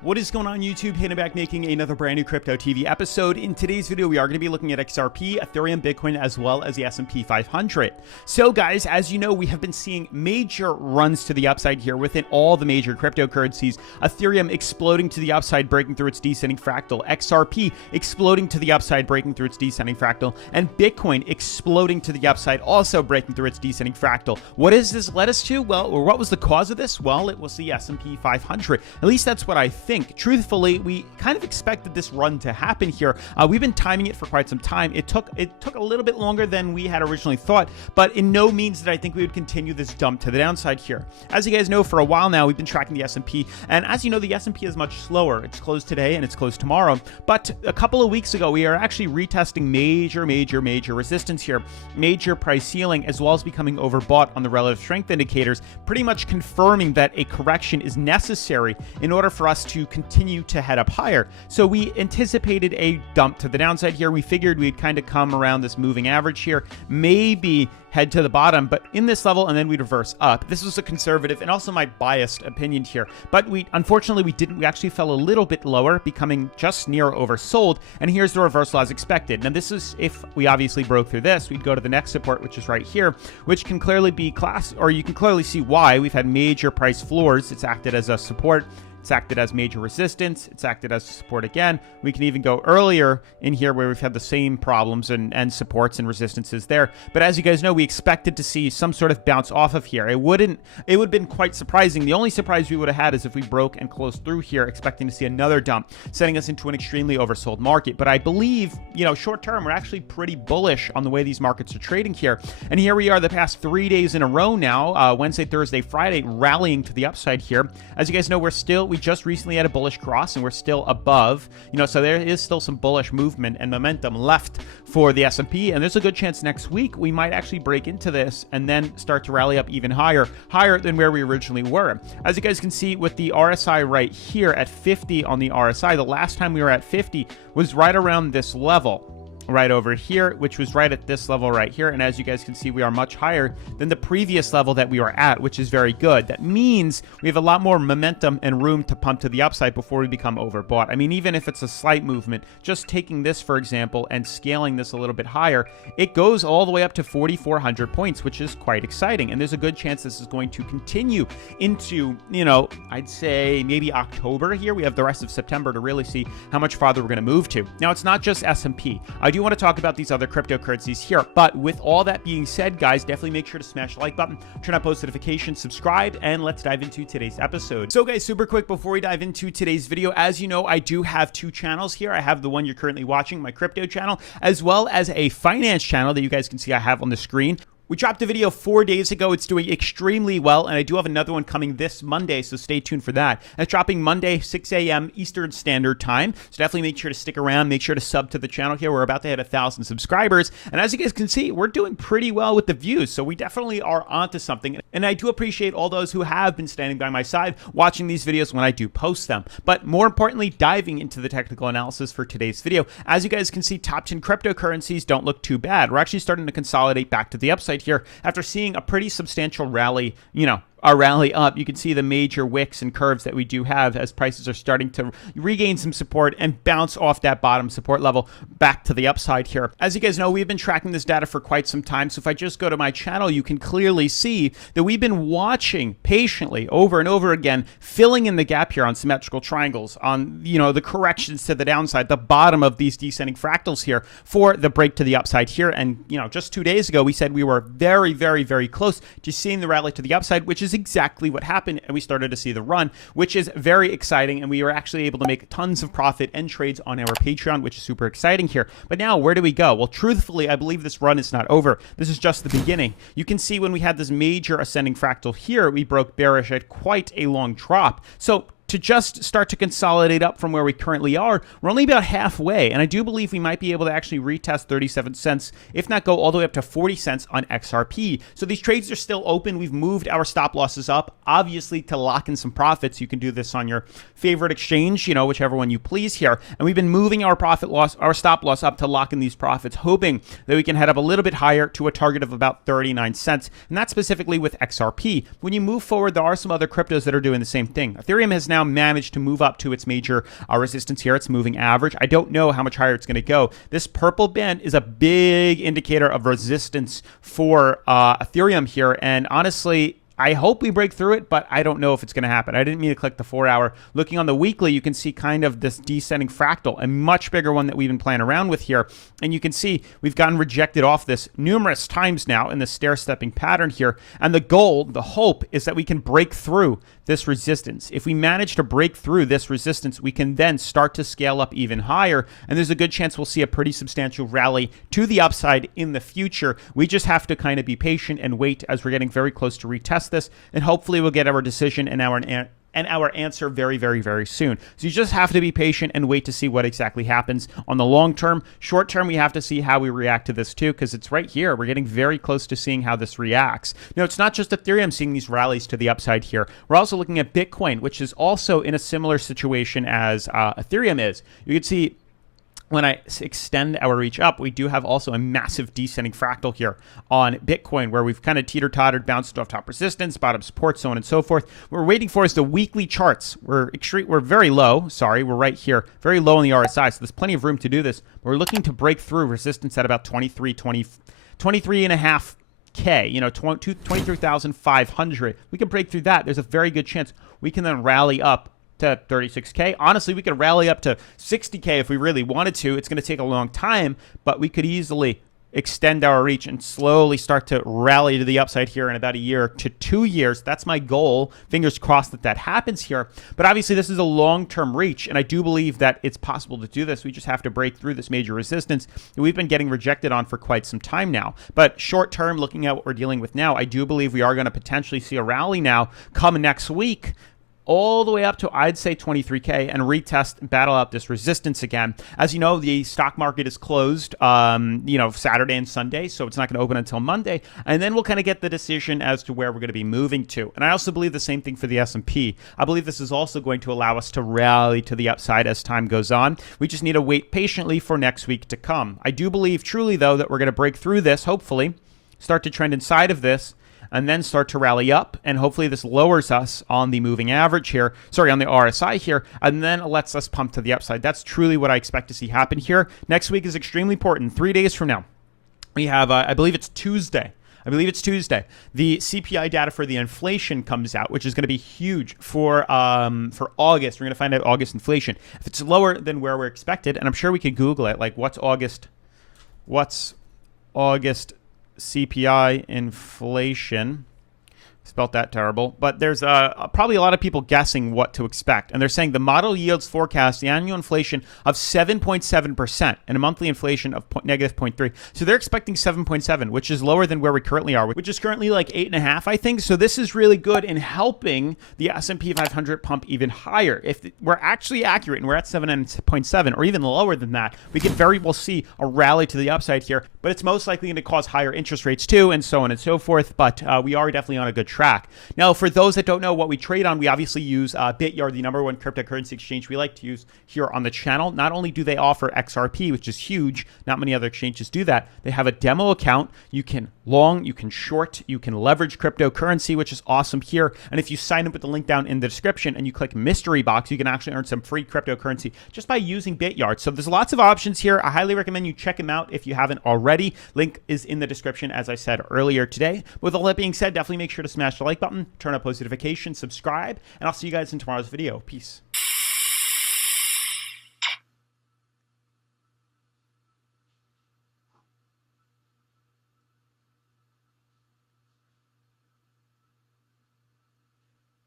What is going on YouTube? Hannah back making another brand new Crypto TV episode. In today's video, we are going to be looking at XRP, Ethereum, Bitcoin, as well as the S&P 500. So guys, as you know, we have been seeing major runs to the upside here within all the major cryptocurrencies. Ethereum exploding to the upside, breaking through its descending fractal. XRP exploding to the upside, breaking through its descending fractal. And Bitcoin exploding to the upside, also breaking through its descending fractal. What has this led us to? Well, or what was the cause of this? Well, it was the S&P 500. At least that's what I think. Truthfully, we kind of expected this run to happen here. We've been timing it for quite some time. It took a little bit longer than we had originally thought, but in no means did I think we would continue this dump to the downside here. As you guys know, for a while now, we've been tracking the S&P, and as you know, the S&P is much slower. It's closed today and it's closed tomorrow, but a couple of weeks ago, we are actually retesting major resistance here, major price ceiling, as well as becoming overbought on the relative strength indicators, pretty much confirming that a correction is necessary in order for us to continue to head up higher. So we anticipated a dump to the downside here. We figured we'd kind of come around this moving average here, maybe head to the bottom, but in this level, and then we'd reverse up. This was a conservative and also my biased opinion here, but unfortunately we didn't. We actually fell a little bit lower, becoming just near oversold, and here's the reversal as expected. Now this is, if we obviously broke through this, we'd go to the next support, which is right here, which can clearly be or you can clearly see why we've had major price floors. It's acted as a support, it's acted as major resistance, it's acted as support again. We can even go earlier in here where we've had the same problems and supports and resistances there. But as you guys know, we expected to see some sort of bounce off of here. It would have been quite surprising. The only surprise we would have had is if we broke and closed through here, expecting to see another dump, setting us into an extremely oversold market. But I believe, short term, we're actually pretty bullish on the way these markets are trading here. And here we are the past 3 days in a row now, Wednesday, Thursday, Friday, rallying to the upside here. As you guys know, we just recently had a bullish cross and we're still above, so there is still some bullish movement and momentum left for the S&P, and there's a good chance next week we might actually break into this and then start to rally up even higher than where we originally were. As you guys can see with the RSI right here at 50 on the RSI, the last time we were at 50 was right around this level right over here, which was right at this level right here. And as you guys can see, we are much higher than the previous level that we were at, which is very good. That means we have a lot more momentum and room to pump to the upside before we become overbought. I mean, even if it's a slight movement, just taking this, for example, and scaling this a little bit higher, it goes all the way up to 4,400 points, which is quite exciting. And there's a good chance this is going to continue into, I'd say maybe October here. We have the rest of September to really see how much farther we're going to move to. Now, it's not just S&P. I do want to talk about these other cryptocurrencies here, but with all that being said, guys, definitely make sure to smash the like button, turn on post notifications, subscribe, and let's dive into today's episode. So guys, super quick before we dive into today's video, as you know, I do have two channels here. I have the one you're currently watching, my crypto channel, as well as a finance channel that you guys can see I have on the screen. We dropped a video 4 days ago. It's doing extremely well, and I do have another one coming this Monday, so stay tuned for that. It's dropping Monday, 6 a.m. Eastern Standard Time, so definitely make sure to stick around. Make sure to sub to the channel here. We're about to hit 1,000 subscribers, and as you guys can see, we're doing pretty well with the views, so we definitely are onto something, and I do appreciate all those who have been standing by my side watching these videos when I do post them. But more importantly, diving into the technical analysis for today's video. As you guys can see, top 10 cryptocurrencies don't look too bad. We're actually starting to consolidate back to the upside here after seeing a pretty substantial rally, a rally up. You can see the major wicks and curves that we do have as prices are starting to regain some support and bounce off that bottom support level back to the upside here. As you guys know, we've been tracking this data for quite some time. So if I just go to my channel, you can clearly see that we've been watching patiently over and over again, filling in the gap here on symmetrical triangles, on, the corrections to the downside, the bottom of these descending fractals here for the break to the upside here. And, just 2 days ago, we said we were very close to seeing the rally to the upside, which is exactly what happened, and we started to see the run, which is very exciting, and we were actually able to make tons of profit and trades on our Patreon, which is super exciting here. But now, where do we go? Well, truthfully, I believe this run is not over. This is just the beginning. You can see when we had this major ascending fractal here, we broke bearish at quite a long drop. So to just start to consolidate up from where we currently are, we're only about halfway, and I do believe we might be able to actually retest 37 cents, if not go all the way up to 40 cents on XRP. So these trades are still open. We've moved our stop losses up, obviously, to lock in some profits. You can do this on your favorite exchange, whichever one you please here. And we've been moving our our stop loss up to lock in these profits, hoping that we can head up a little bit higher to a target of about 39 cents, and that's specifically with XRP. When you move forward, there are some other cryptos that are doing the same thing. Ethereum has now now managed to move up to its major resistance here. It's moving average. I don't know how much higher it's going to go. This purple band is a big indicator of resistance for Ethereum here. And honestly, I hope we break through it, but I don't know if it's going to happen. I didn't mean to click the 4-hour. Looking on the weekly, you can see kind of this descending fractal, a much bigger one that we've been playing around with here. And you can see we've gotten rejected off this numerous times now in the stair-stepping pattern here. And the goal, the hope, is that we can break through this resistance. If we manage to break through this resistance, we can then start to scale up even higher. And there's a good chance we'll see a pretty substantial rally to the upside in the future. We just have to kind of be patient and wait as we're getting very close to retest this, and hopefully we'll get our decision and our answer very, very, very soon. So you just have to be patient and wait to see what exactly happens on the long term. Short term, we have to see how we react to this too, because it's right here. We're getting very close to seeing how this reacts. Now, it's not just Ethereum seeing these rallies to the upside here. We're also looking at Bitcoin, which is also in a similar situation as Ethereum is. You can see when I extend our reach up, we do have also a massive descending fractal here on Bitcoin, where we've kind of teeter-tottered, bounced off top resistance, bottom support, so on and so forth. What we're waiting for is the weekly charts. We're very low. Sorry, we're right here, very low on the RSI, so there's plenty of room to do this. We're looking to break through resistance at about 23.5K, you know, 23,500. We can break through that. There's a very good chance we can then rally up to 36K. Honestly, we could rally up to 60K if we really wanted to. It's going to take a long time, but we could easily extend our reach and slowly start to rally to the upside here in about a year to 2 years. That's my goal. Fingers crossed that that happens here. But obviously, this is a long-term reach, and I do believe that it's possible to do this. We just have to break through this major resistance that we've been getting rejected on for quite some time now. But short-term, looking at what we're dealing with now, I do believe we are going to potentially see a rally now come next week, all the way up to, I'd say, 23K, and retest and battle out this resistance again. As you know, the stock market is closed, Saturday and Sunday, so it's not going to open until Monday. And then we'll kind of get the decision as to where we're going to be moving to. And I also believe the same thing for the S&P. I believe this is also going to allow us to rally to the upside as time goes on. We just need to wait patiently for next week to come. I do believe truly, though, that we're going to break through this, hopefully, start to trend inside of this, and then start to rally up, and hopefully this lowers us on the moving average here, on the RSI here, and then lets us pump to the upside. That's truly what I expect to see happen here. Next week is extremely important. 3 days from now, we have, I believe it's Tuesday. The CPI data for the inflation comes out, which is going to be huge for August. We're going to find out August inflation. If it's lower than where we're expected, and I'm sure we could Google it, like what's August CPI inflation. Spelt that terrible. But there's probably a lot of people guessing what to expect. And they're saying the model yields forecast the annual inflation of 7.7% and a monthly inflation of negative 0.3. So they're expecting 7.7, which is lower than where we currently are, which is currently like 8.5, I think. So this is really good in helping the S&P 500 pump even higher. If we're actually accurate and we're at 7.7 or even lower than that, we could very well see a rally to the upside here. But it's most likely going to cause higher interest rates too, and so on and so forth. But we are definitely on a good track. Now, for those that don't know what we trade on, we obviously use Bityard, the #1 cryptocurrency exchange we like to use here on the channel. Not only do they offer XRP, which is huge, not many other exchanges do that. They have a demo account. You can long, you can short, you can leverage cryptocurrency, which is awesome here. And if you sign up with the link down in the description and you click mystery box, you can actually earn some free cryptocurrency just by using Bityard. So there's lots of options here. I highly recommend you check them out if you haven't already. Link is in the description, as I said earlier today. With all that being said, definitely make sure to smash the like button, turn on post notifications, subscribe, and I'll see you guys in tomorrow's video. Peace.